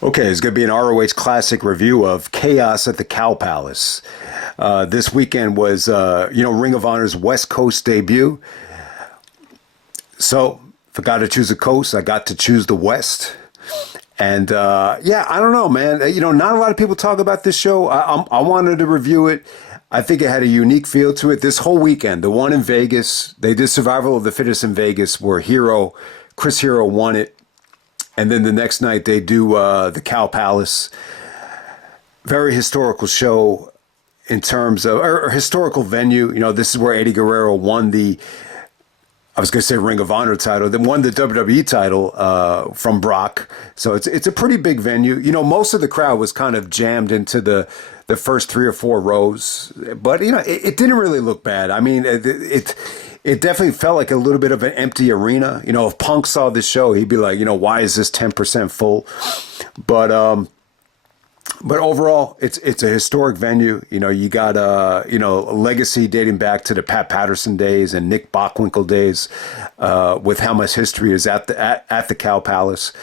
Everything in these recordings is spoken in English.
Okay, it's going to be an ROH Classic review of Chaos at the Cow Palace. This weekend was, Ring of Honor's West Coast debut. So, if I got to choose a coast, I got to choose the West. And, I don't know, man. Not a lot of people talk about this show. I wanted to review it. I think it had a unique feel to it. This whole weekend, the one in Vegas, they did Survival of the Fittest in Vegas, where Chris Hero won it. And then the next night they do the Cow Palace. Very historical show in terms of, or historical venue. This is where Eddie Guerrero won I was going to say Ring of Honor title, then won the WWE title from Brock. So it's a pretty big venue. Most of the crowd was kind of jammed into the first 3 or 4 rows. But, it didn't really look bad. I mean, it definitely felt like a little bit of an empty arena. If Punk saw this show, he'd be like, why is this 10% full? But overall, it's a historic venue. You got a legacy dating back to the Pat Patterson days and Nick Bockwinkel days, with how much history is at the Cow Palace.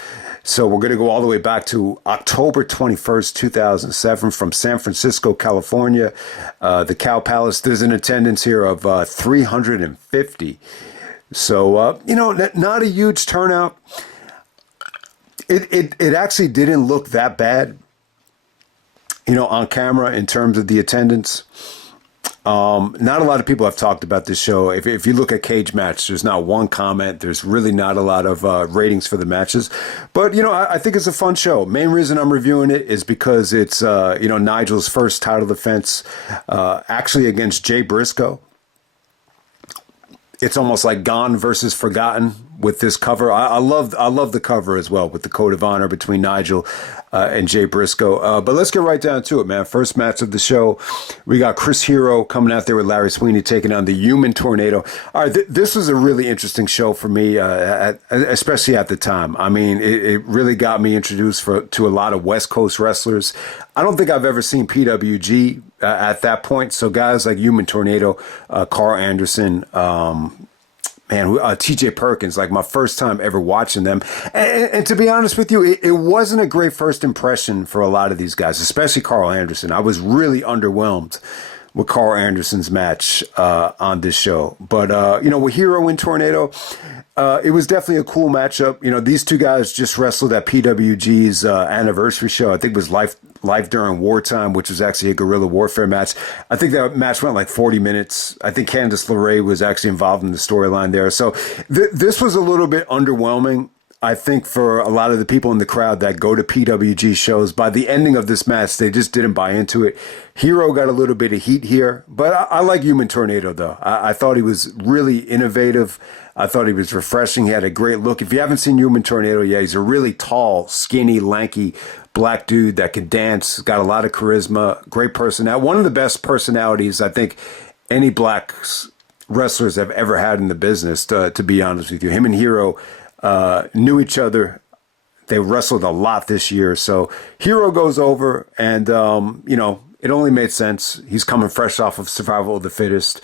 So we're going to go all the way back to October 21st, 2007 from San Francisco, California. The Cow Palace, there's an attendance here of 350. So, not a huge turnout. It actually didn't look that bad, on camera in terms of the attendance. Not a lot of people have talked about this show. If you look at Cage Match, there's not one comment. There's really not a lot of ratings for the matches. But, I think it's a fun show. Main reason I'm reviewing it is because it's, Nigel's first title defense, actually against Jay Briscoe. It's almost like Gone versus Forgotten with this cover. I love the cover as well, with the code of honor between Nigel and Jay Briscoe. But let's get right down to it, man. First match of the show, we got Chris Hero coming out there with Larry Sweeney taking on the Human Tornado. All right, this was a really interesting show for me, especially at the time. I mean, it really got me introduced to a lot of West Coast wrestlers. I don't think I've ever seen PWG at that point. So guys like Human Tornado, Karl Anderson, TJ Perkins, like my first time ever watching them. And to be honest with you, it wasn't a great first impression for a lot of these guys, especially Karl Anderson. I was really underwhelmed with Karl Anderson's match on this show. But, with Hero and Tornado, it was definitely a cool matchup. These two guys just wrestled at PWG's anniversary show. I think it was Life During Wartime, which was actually a guerrilla warfare match. I think that match went like 40 minutes. I think Candice LeRae was actually involved in the storyline there. So this was a little bit underwhelming, I think, for a lot of the people in the crowd that go to PWG shows. By the ending of this match, they just didn't buy into it. Hero got a little bit of heat here, but I like Human Tornado, though. I thought he was really innovative. I thought he was refreshing. He had a great look. If you haven't seen Human Tornado yet, he's a really tall, skinny, lanky black dude that could dance, got a lot of charisma, great personality. One of the best personalities I think any black wrestlers have ever had in the business, to be honest with you. Him and Hero knew each other. They wrestled a lot this year. So Hero goes over and, it only made sense. He's coming fresh off of Survival of the Fittest.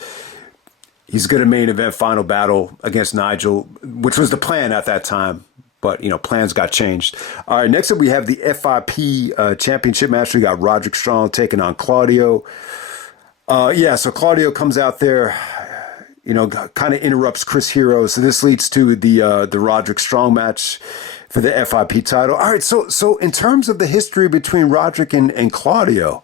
He's going to main event Final Battle against Nigel, which was the plan at that time. But, plans got changed. All right, next up we have the FIP championship match. We got Roderick Strong taking on Claudio. So Claudio comes out there, kind of interrupts Chris Hero. So this leads to the Roderick Strong match for the FIP title. All right, so in terms of the history between Roderick and Claudio,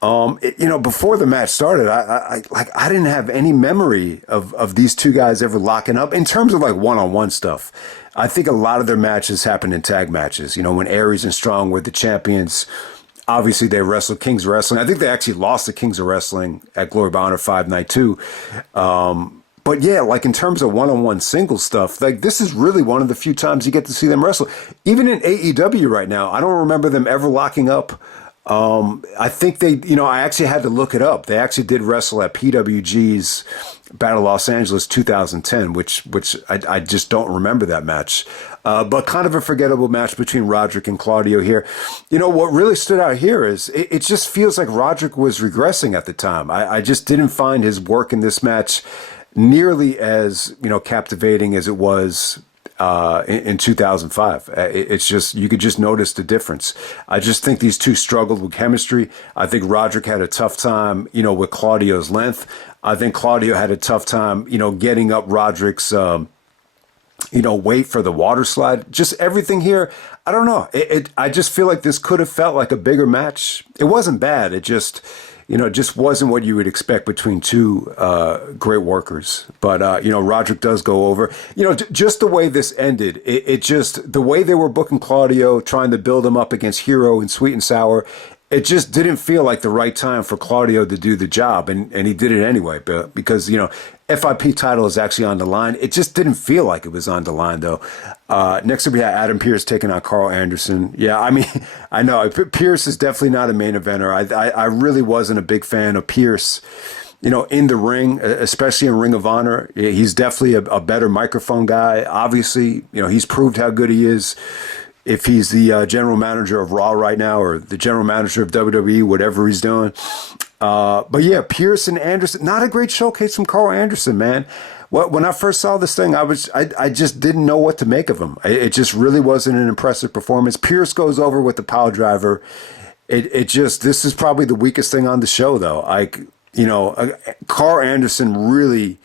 before the match started, I didn't have any memory of these two guys ever locking up in terms of like one-on-one stuff. I think a lot of their matches happened in tag matches. When Aries and Strong were the champions, obviously they wrestled Kings of Wrestling. I think they actually lost the Kings of Wrestling at Glory by Honor 5 Night 2. But yeah, like in terms of one-on-one single stuff, like this is really one of the few times you get to see them wrestle. Even in AEW right now, I don't remember them ever locking up. I think they, I actually had to look it up. They actually did wrestle at PWG's Battle Los Angeles 2010, which I just don't remember that match. But kind of a forgettable match between Roderick and Claudio here. What really stood out here is it just feels like Roderick was regressing at the time. I just didn't find his work in this match nearly as, captivating as it was in 2005. It's just, you could just notice the difference. I just think these two struggled with chemistry. I think Roderick had a tough time, with Claudio's length. I think Claudio had a tough time, getting up Roderick's, wait for the water slide. Just everything here. I don't know. I just feel like this could have felt like a bigger match. It wasn't bad. It just wasn't what you would expect between two great workers. But, Roderick does go over. Just the way this ended, it just, the way they were booking Claudio, trying to build him up against Hero and Sweet and Sour, it just didn't feel like the right time for Claudio to do the job. And he did it anyway, because, FIP title is actually on the line. It just didn't feel like it was on the line, though. Next up, we had Adam Pearce taking on Karl Anderson. Yeah, I mean, I know Pearce is definitely not a main eventer. I really wasn't a big fan of Pearce, in the ring, especially in Ring of Honor. He's definitely a better microphone guy. Obviously, he's proved how good he is. If he's the general manager of Raw right now, or the general manager of WWE, whatever he's doing. But yeah, Pearce and Anderson, not a great showcase from Karl Anderson, man. When I first saw this thing, I just didn't know what to make of him. It just really wasn't an impressive performance. Pearce goes over with the power driver. This is probably the weakest thing on the show, though. Karl Anderson really,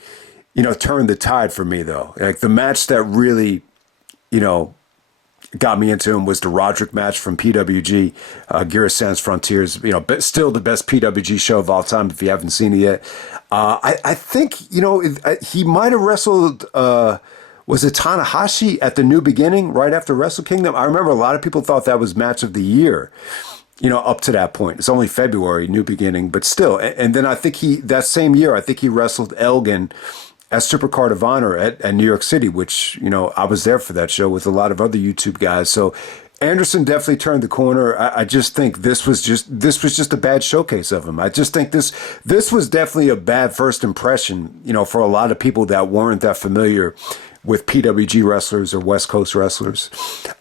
turned the tide for me, though. Like, the match that really, got me into him was the Roderick match from PWG, Gira Sans Frontiers, but still the best PWG show of all time if you haven't seen it yet. I think, he might have wrestled, was it Tanahashi at the New Beginning right after Wrestle Kingdom? I remember a lot of people thought that was match of the year, up to that point. It's only February, New Beginning, but still. And then I think that same year, I think he wrestled Elgin as Supercard of Honor at New York City, which, I was there for that show with a lot of other YouTube guys. So Anderson definitely turned the corner. I just think this was just a bad showcase of him. I just think this was definitely a bad first impression, for a lot of people that weren't that familiar with PWG wrestlers or West Coast wrestlers.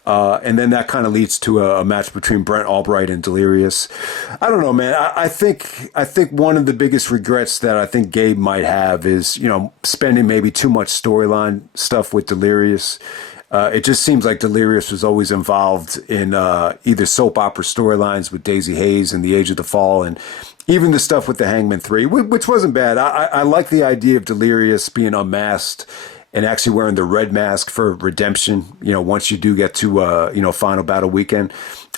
And then that kind of leads to a match between Brent, Albright, and Delirious. I don't know, man. I think one of the biggest regrets that I think Gabe might have is, spending maybe too much storyline stuff with Delirious. It just seems like Delirious was always involved in either soap opera storylines with Daisy Hayes and The Age of the Fall, and even the stuff with the Hangman 3, which wasn't bad. I like the idea of Delirious being unmasked and actually wearing the red mask for redemption, once you do get to, Final Battle Weekend.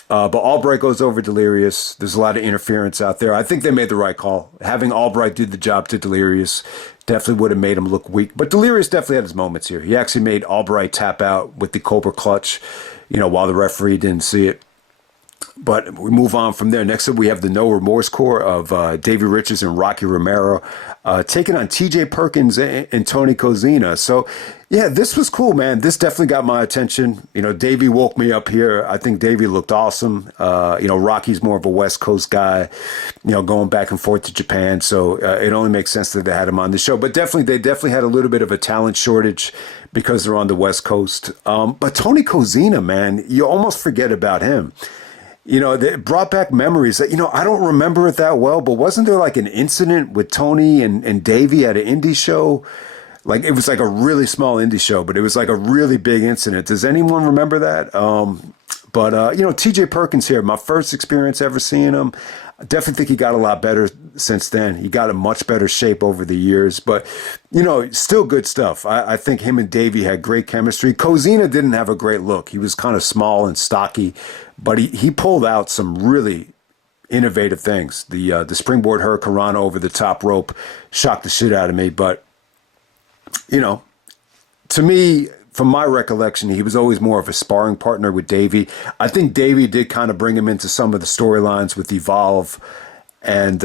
But Albright goes over Delirious. There's a lot of interference out there. I think they made the right call. Having Albright do the job to Delirious definitely would have made him look weak. But Delirious definitely had his moments here. He actually made Albright tap out with the Cobra Clutch, while the referee didn't see it. But we move on from there. Next up, we have the No Remorse Corps of Davey Richards and Rocky Romero taking on TJ Perkins and Tony Kozina. So, yeah, this was cool, man. This definitely got my attention. Davey woke me up here. I think Davey looked awesome. Rocky's more of a West Coast guy, going back and forth to Japan. So it only makes sense that they had him on the show. But they definitely had a little bit of a talent shortage because they're on the West Coast. But Tony Kozina, man, you almost forget about him. They brought back memories that, I don't remember it that well, but wasn't there like an incident with Tony and Davey at an indie show? Like, it was like a really small indie show, but it was like a really big incident. Does anyone remember that? But TJ Perkins here, my first experience ever seeing him. I definitely think he got a lot better since then. He got in much better shape over the years, but, still good stuff. I think him and Davey had great chemistry. Kozina didn't have a great look. He was kind of small and stocky, but he pulled out some really innovative things. The springboard hurricanrana over the top rope shocked the shit out of me. But, to me, from my recollection, he was always more of a sparring partner with Davey. I think Davey did kind of bring him into some of the storylines with Evolve and,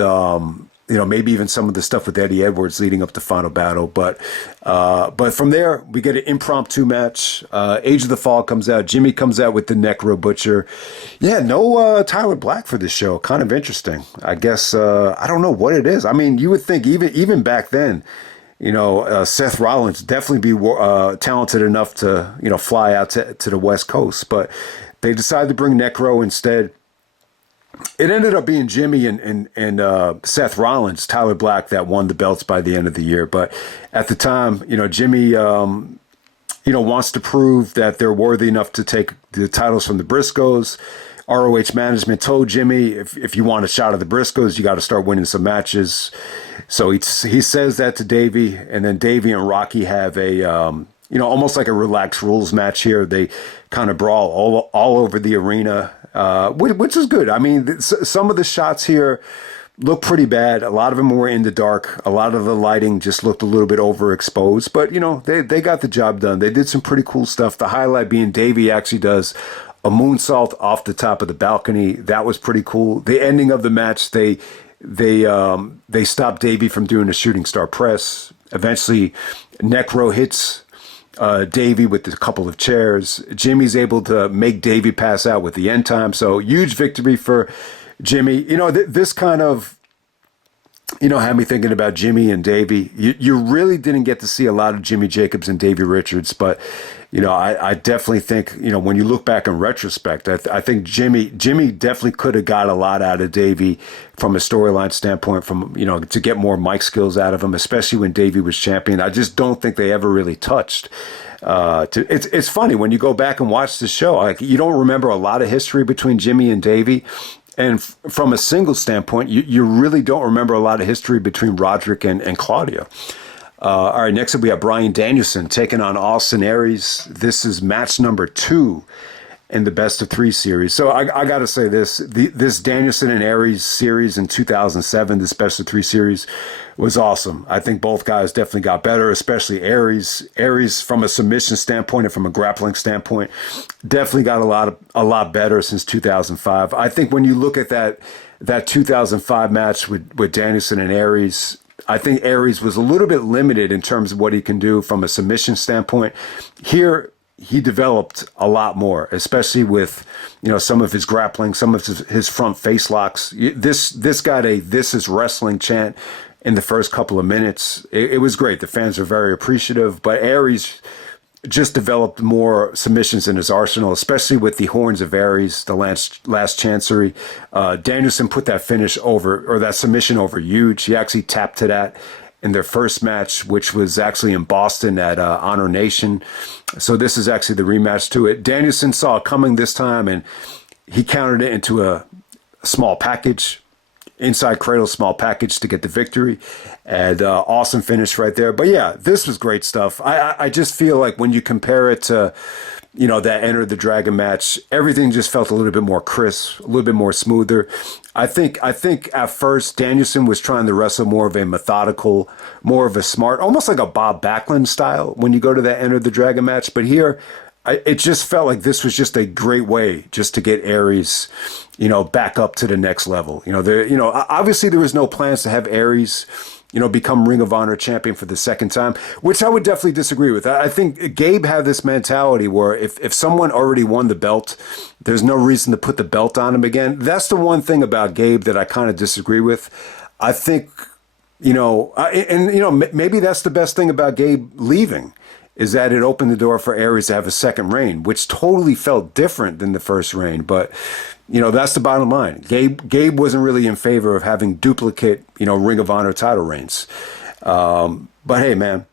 maybe even some of the stuff with Eddie Edwards leading up to Final Battle. But from there, we get an impromptu match. Age of the Fall comes out. Jimmy comes out with the Necro Butcher. Yeah, no Tyler Black for this show. Kind of interesting. I guess, I don't know what it is. I mean, you would think even back then, Seth Rollins definitely be talented enough to, fly out to the West Coast. But they decided to bring Necro instead. It ended up being Jimmy and Seth Rollins, Tyler Black, that won the belts by the end of the year. But at the time, Jimmy, wants to prove that they're worthy enough to take the titles from the Briscoes. ROH management told Jimmy, if you want a shot at the Briscoes, you got to start winning some matches. So he says that to Davey, and then Davey and Rocky have a, almost like a relaxed rules match here. They kind of brawl all over the arena, which is good. I mean, some of the shots here look pretty bad. A lot of them were in the dark. A lot of the lighting just looked a little bit overexposed, but they got the job done. They did some pretty cool stuff. The highlight being Davey actually does a moonsault off the top of the balcony. That was pretty cool. The ending of the match, they stopped Davey from doing a shooting star press. Eventually, Necro hits Davey with a couple of chairs. Jimmy's able to make Davey pass out with the end time. So huge victory for Jimmy. This kind of, had me thinking about Jimmy and Davey. You really didn't get to see a lot of Jimmy Jacobs and Davey Richards, but I definitely think, when you look back in retrospect, I think Jimmy definitely could have got a lot out of Davey from a storyline standpoint, from, to get more mic skills out of him, especially when Davey was champion. I just don't think they ever really touched. It's funny when you go back and watch the show, like, you don't remember a lot of history between Jimmy and Davey. And from a single standpoint, you really don't remember a lot of history between Roderick and Claudio. All right, next up we have Bryan Danielson taking on Austin Aries. This is match number 2 in the best of 3 series. So I got to say this Danielson and Aries series in 2007, this best of 3 series, was awesome. I think both guys definitely got better, especially Aries. Aries, from a submission standpoint and from a grappling standpoint, definitely got a lot better since 2005. I think when you look at that 2005 match with Danielson and Aries, I think Aries was a little bit limited in terms of what he can do from a submission standpoint. Here, he developed a lot more, especially with, some of his grappling, some of his front face locks. This got a "This is wrestling" chant in the first couple of minutes. It was great. The fans were very appreciative, but Aries just developed more submissions in his arsenal, especially with the Horns of Aries, the last Chancery. Danielson put that finish over, or that submission over, huge. He actually tapped to that in their first match, which was actually in Boston at Honor Nation. So this is actually the rematch to it. Danielson saw it coming this time, and he countered it into a small package. Inside cradle, small package to get the victory, and awesome finish right there. But yeah, this was great stuff. I just feel like when you compare it to, that Enter the Dragon match, everything just felt a little bit more crisp, a little bit more smoother. I think at first Danielson was trying to wrestle more of a methodical, more of a smart, almost like a Bob Backlund style when you go to that Enter the Dragon match. But here, it just felt like this was just a great way just to get Aries, back up to the next level. Obviously there was no plans to have Aries, become Ring of Honor champion for the second time, which I would definitely disagree with. I think Gabe had this mentality where if someone already won the belt, there's no reason to put the belt on him again. That's the one thing about Gabe that I kind of disagree with. I think, maybe that's the best thing about Gabe leaving, is that it opened the door for Aries to have a second reign, which totally felt different than the first reign. But, that's the bottom line. Gabe wasn't really in favor of having duplicate, Ring of Honor title reigns. But hey, man,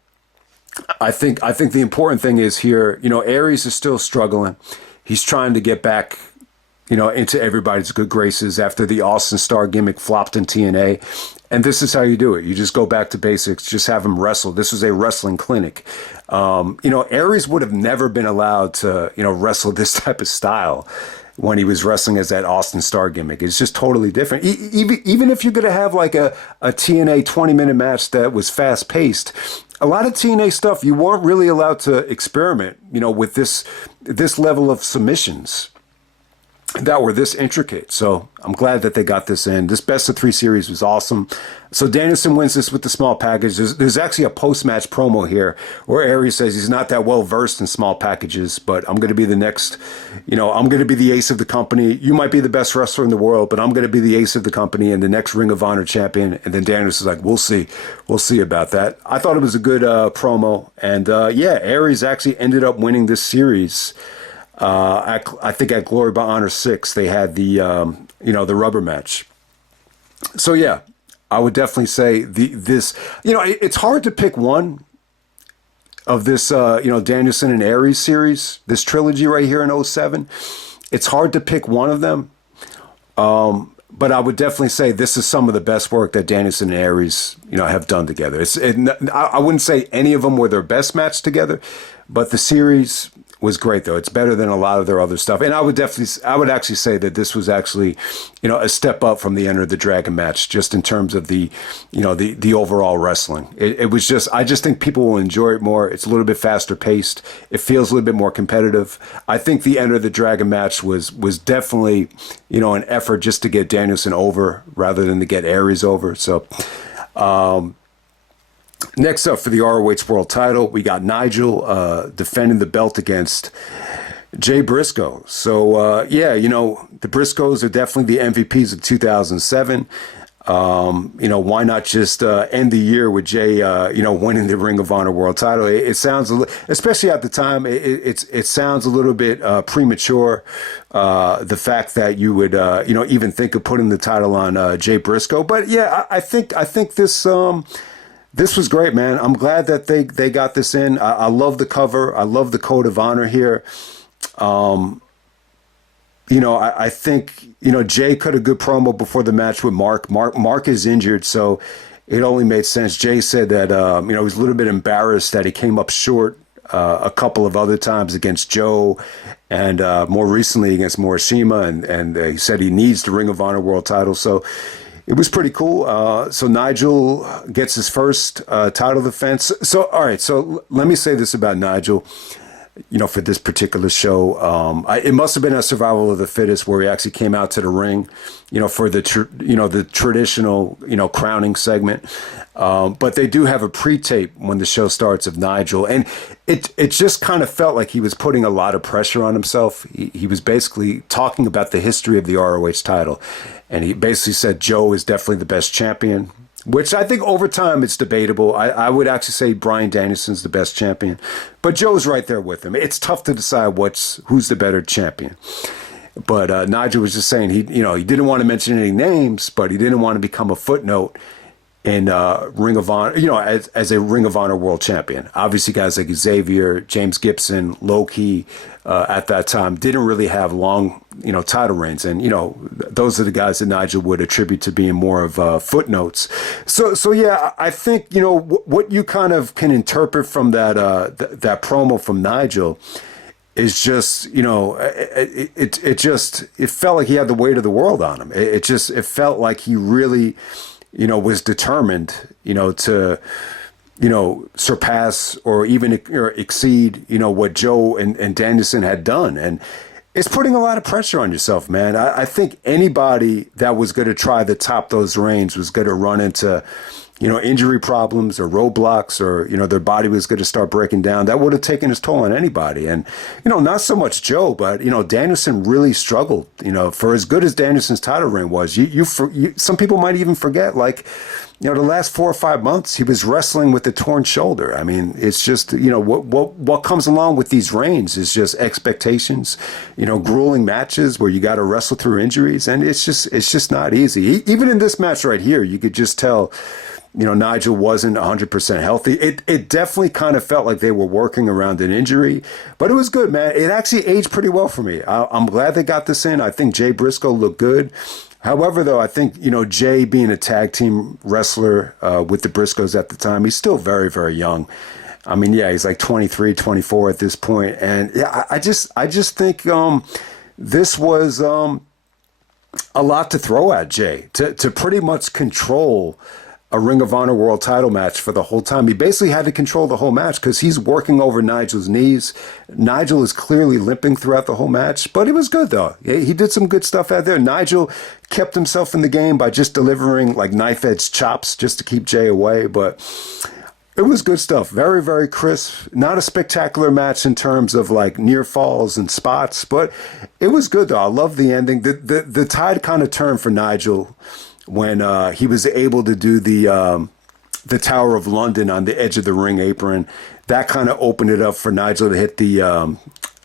I think the important thing is here, Aries is still struggling. He's trying to get back, into everybody's good graces after the Austin Star gimmick flopped in TNA. And this is how you do it. You just go back to basics, just have him wrestle. This was a wrestling clinic. Aries would have never been allowed to, wrestle this type of style when he was wrestling as that Austin Star gimmick. It's just totally different. Even if you're going to have like a TNA 20-minute match that was fast-paced, a lot of TNA stuff, you weren't really allowed to experiment, with this level of submissions that were this intricate. So I'm glad that they got this in. This best of 3 series was awesome. So Danielson wins this with the small package. There's actually a post-match promo here where Aries says he's not that well versed in small packages, but I'm going to be the next, I'm going to be the ace of the company. You might be the best wrestler in the world, but I'm going to be the ace of the company and the next Ring of Honor champion. And then Danielson's like, we'll see about that. I thought it was a good promo. And Aries actually ended up winning this series. I think at Glory by Honor 6, they had the rubber match. So yeah, I would definitely say it's hard to pick one. of this, Danielson and Aries series, this trilogy right here in '07. It's hard to pick one of them. But I would definitely say this is some of the best work that Danielson and Aries, have done together. I wouldn't say any of them were their best match together, but the series was great though. It's better than a lot of their other stuff. And I would actually say that this was actually, a step up from the Enter the Dragon match, just in terms of the overall wrestling. It was just, I just think people will enjoy it more. It's a little bit faster paced. It feels a little bit more competitive. I think the Enter the Dragon match was definitely, an effort just to get Danielson over rather than to get Aries over. So, next up for the ROH World title, we got Nigel defending the belt against Jay Briscoe. So, the Briscoes are definitely the MVPs of 2007. Why not just end the year with Jay, winning the Ring of Honor World title? It sounds, especially at the time, it sounds a little bit premature. The fact that you would, even think of putting the title on Jay Briscoe. But yeah, I think this. This was great, man. I'm glad that they got this in. I love the cover. I love the code of honor here. I think, Jay cut a good promo before the match with Mark. Mark is injured, so it only made sense. Jay said that, he was a little bit embarrassed that he came up short a couple of other times against Joe and more recently against Morishima, and he said he needs the Ring of Honor World title. So it was pretty cool. So Nigel gets his first title defense. So, all right. So let me say this about Nigel, for this particular show. It must have been a survival of the fittest where he actually came out to the ring, for the traditional, crowning segment. But they do have a pre-tape when the show starts of Nigel. And it just kind of felt like he was putting a lot of pressure on himself. He was basically talking about the history of the ROH title. And he basically said Joe is definitely the best champion, which I think over time it's debatable. I would actually say Bryan Danielson's the best champion, but Joe's right there with him. It's tough to decide who's the better champion. But Nigel was just saying he didn't want to mention any names, but he didn't want to become a footnote in Ring of Honor, as a Ring of Honor world champion. Obviously, guys like Xavier, James Gibson, Low-Key, at that time didn't really have long, title reigns. And, those are the guys that Nigel would attribute to being more of footnotes. So yeah, I think, what you kind of can interpret from that promo from Nigel is just, it felt like he had the weight of the world on him. It felt like he really, was determined, to, surpass or even exceed, what Joe and Danielson had done. And it's putting a lot of pressure on yourself, man. I think anybody that was going to try to top those reigns was going to run into, injury problems or roadblocks, or, their body was going to start breaking down. That would have taken its toll on anybody. And, not so much Joe, but, Danielson really struggled, for as good as Danielson's title reign was. Some people might even forget, like, the last 4 or 5 months, he was wrestling with a torn shoulder. I mean, it's just, what comes along with these reigns is just expectations, grueling matches where you got to wrestle through injuries. And it's just not easy. Even in this match right here, you could just tell, Nigel wasn't 100% healthy. It definitely kind of felt like they were working around an injury, but it was good, man. It actually aged pretty well for me. I'm glad they got this in. I think Jay Briscoe looked good. However, though, I think, Jay being a tag team wrestler with the Briscoes at the time, he's still very, very young. I mean, yeah, he's like 23, 24 at this point. And yeah, I just think this was a lot to throw at Jay to pretty much control a Ring of Honor World title match for the whole time. He basically had to control the whole match because he's working over Nigel's knees. Nigel is clearly limping throughout the whole match, but it was good though. He did some good stuff out there. Nigel kept himself in the game by just delivering like knife edge chops just to keep Jay away, but it was good stuff. Very, very crisp. Not a spectacular match in terms of like near falls and spots, but it was good though. I love the ending. The tide kind of turned for Nigel when he was able to do the Tower of London on the edge of the ring apron. That kind of opened it up for Nigel to hit the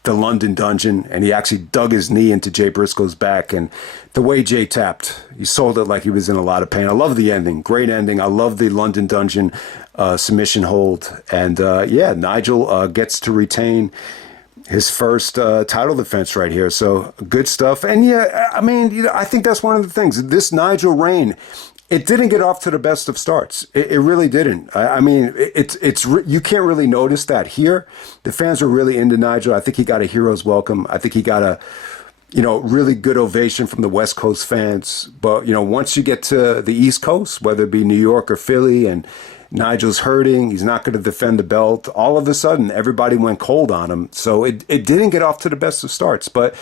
the London Dungeon, and he actually dug his knee into Jay Briscoe's back. And the way Jay tapped, he sold it like he was in a lot of pain. I love the ending. Great ending. I love the London Dungeon submission hold. And yeah, Nigel gets to retain his first title defense right here. So good stuff. And yeah, I mean, you know, I think that's one of the things. This Nigel reign, it didn't get off to the best of starts. It really didn't. I mean, you can't really notice that here. The fans were really into Nigel. I think he got a hero's welcome. I think he got a, you know, really good ovation from the West Coast fans. But, you know, once you get to the East Coast, whether it be New York or Philly, and Nigel's hurting, he's not going to defend the belt, all of a sudden, everybody went cold on him. So it didn't get off to the best of starts. But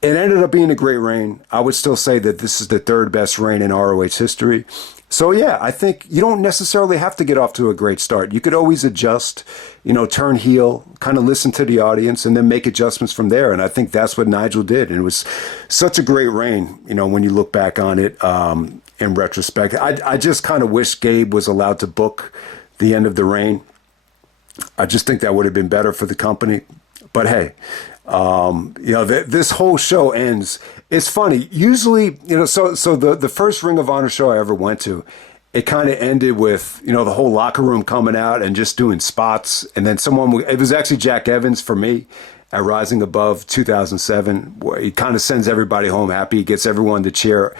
it ended up being a great reign. I would still say that this is the third best reign in ROH history. So yeah, I think you don't necessarily have to get off to a great start. You could always adjust, you know, turn heel, kind of listen to the audience, and then make adjustments from there. And I think that's what Nigel did. And it was such a great reign, you know, when you look back on it in retrospect. I just kind of wish Gabe was allowed to book the end of the reign. I just think that would have been better for the company. But hey, you know, this whole show ends. It's funny. Usually, you know, so the first Ring of Honor show I ever went to, it kind of ended with, you know, the whole locker room coming out and just doing spots. And then it was actually Jack Evans for me at Rising Above 2007, where he kind of sends everybody home happy. He gets everyone to cheer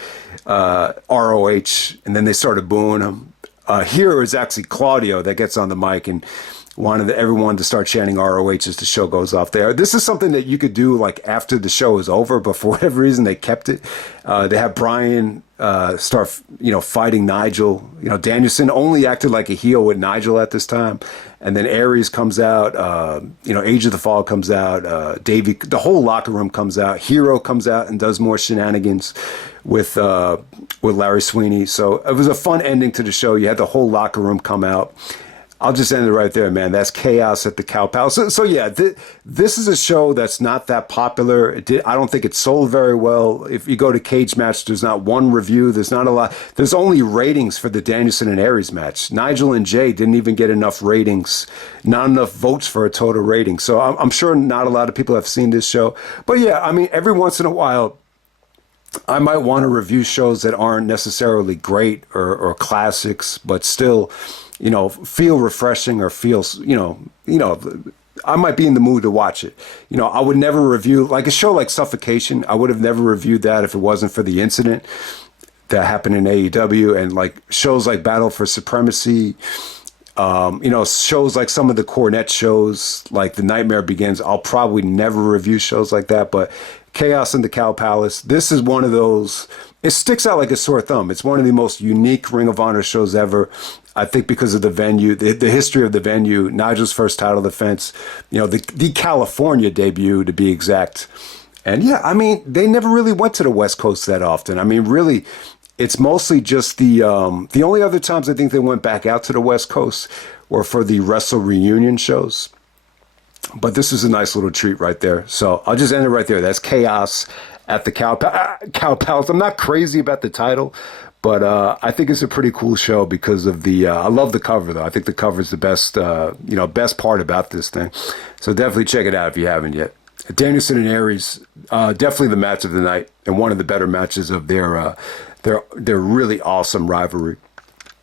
ROH, and then they started booing him. Here it was actually Claudio that gets on the mic and wanted everyone to start chanting ROH as the show goes off there. This is something that you could do like after the show is over, but for whatever reason they kept it. They had Bryan start, you know, fighting Nigel. You know, Danielson only acted like a heel with Nigel at this time. And then Aries comes out, you know, Age of the Fall comes out, Davey, the whole locker room comes out, Hero comes out and does more shenanigans with Larry Sweeney. So it was a fun ending to the show. You had the whole locker room come out. I'll just end it right there, man. That's chaos at the Cow Palace. So yeah, this is a show that's not that popular. I don't think it sold very well. If you go to Cage Match, there's not one review. There's not a lot. There's only ratings for the Danielson and Aries match. Nigel and Jay didn't even get enough ratings, not enough votes for a total rating. So I'm sure not a lot of people have seen this show. But yeah, I mean, every once in a while, I might want to review shows that aren't necessarily great or classics, but still, you know, feel refreshing or feels, you know, I might be in the mood to watch it. You know, I would never review, like a show like Suffocation, I would have never reviewed that if it wasn't for the incident that happened in AEW, and like shows like Battle for Supremacy, you know, shows like some of the Cornette shows, like The Nightmare Begins, I'll probably never review shows like that, but Chaos in the Cow Palace, this is one of those, it sticks out like a sore thumb. It's one of the most unique Ring of Honor shows ever. I think because of the venue, the history of the venue, Nigel's first title defense, you know, the California debut to be exact. And yeah, I mean, they never really went to the West Coast that often. I mean, really, it's mostly just the only other times I think they went back out to the West Coast were for the Wrestle Reunion shows. But this is a nice little treat right there. So I'll just end it right there. That's Chaos at the Cow Palace. I'm not crazy about the title, but I think it's a pretty cool show because of the, I love the cover though. I think the cover is the best, you know, best part about this thing. So definitely check it out if you haven't yet. Danielson and Aries, definitely the match of the night and one of the better matches of their really awesome rivalry.